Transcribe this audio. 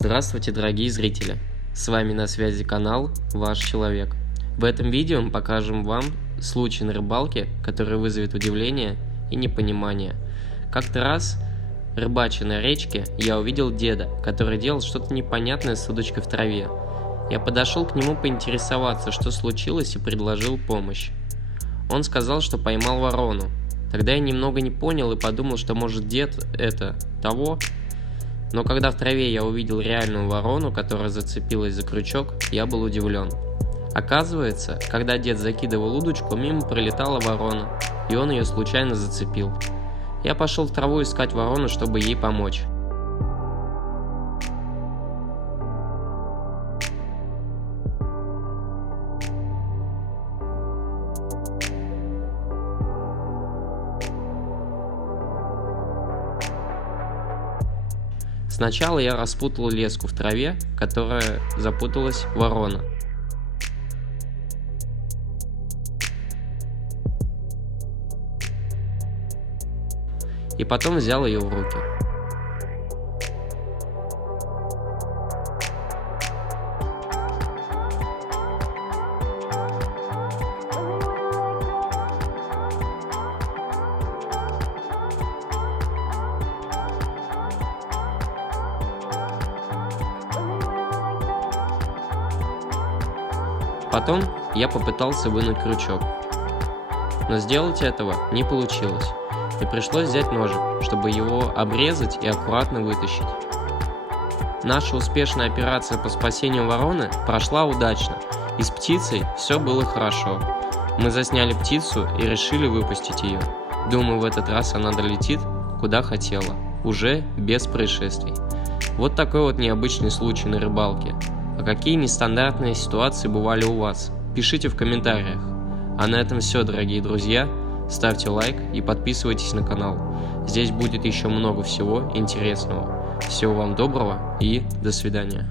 Здравствуйте, дорогие зрители! С вами на связи канал Ваш Человек. В этом видео мы покажем вам случай на рыбалке, который вызовет удивление и непонимание. Как-то раз, рыбача на речке, я увидел деда, который делал что-то непонятное с удочкой в траве. Я подошел к нему поинтересоваться, что случилось, и предложил помощь. Он сказал, что поймал ворону. Тогда я немного не понял и подумал, что может дед это того. Но когда в траве я увидел реальную ворону, которая зацепилась за крючок, я был удивлен. Оказывается, когда дед закидывал удочку, мимо пролетала ворона, и он ее случайно зацепил. Я пошел в траву искать ворону, чтобы ей помочь. Сначала я распутал леску в траве, которая запуталась ворона. И потом взял ее в руки. Потом я попытался вынуть крючок, но сделать этого не получилось, и пришлось взять ножик, чтобы его обрезать и аккуратно вытащить. Наша успешная операция по спасению вороны прошла удачно, и с птицей все было хорошо. Мы засняли птицу и решили выпустить ее. Думаю, в этот раз она долетит, куда хотела, уже без происшествий. Вот такой вот необычный случай на рыбалке. А какие нестандартные ситуации бывали у вас? Пишите в комментариях. А на этом все, дорогие друзья. Ставьте лайк и подписывайтесь на канал. Здесь будет еще много всего интересного. Всего вам доброго и до свидания.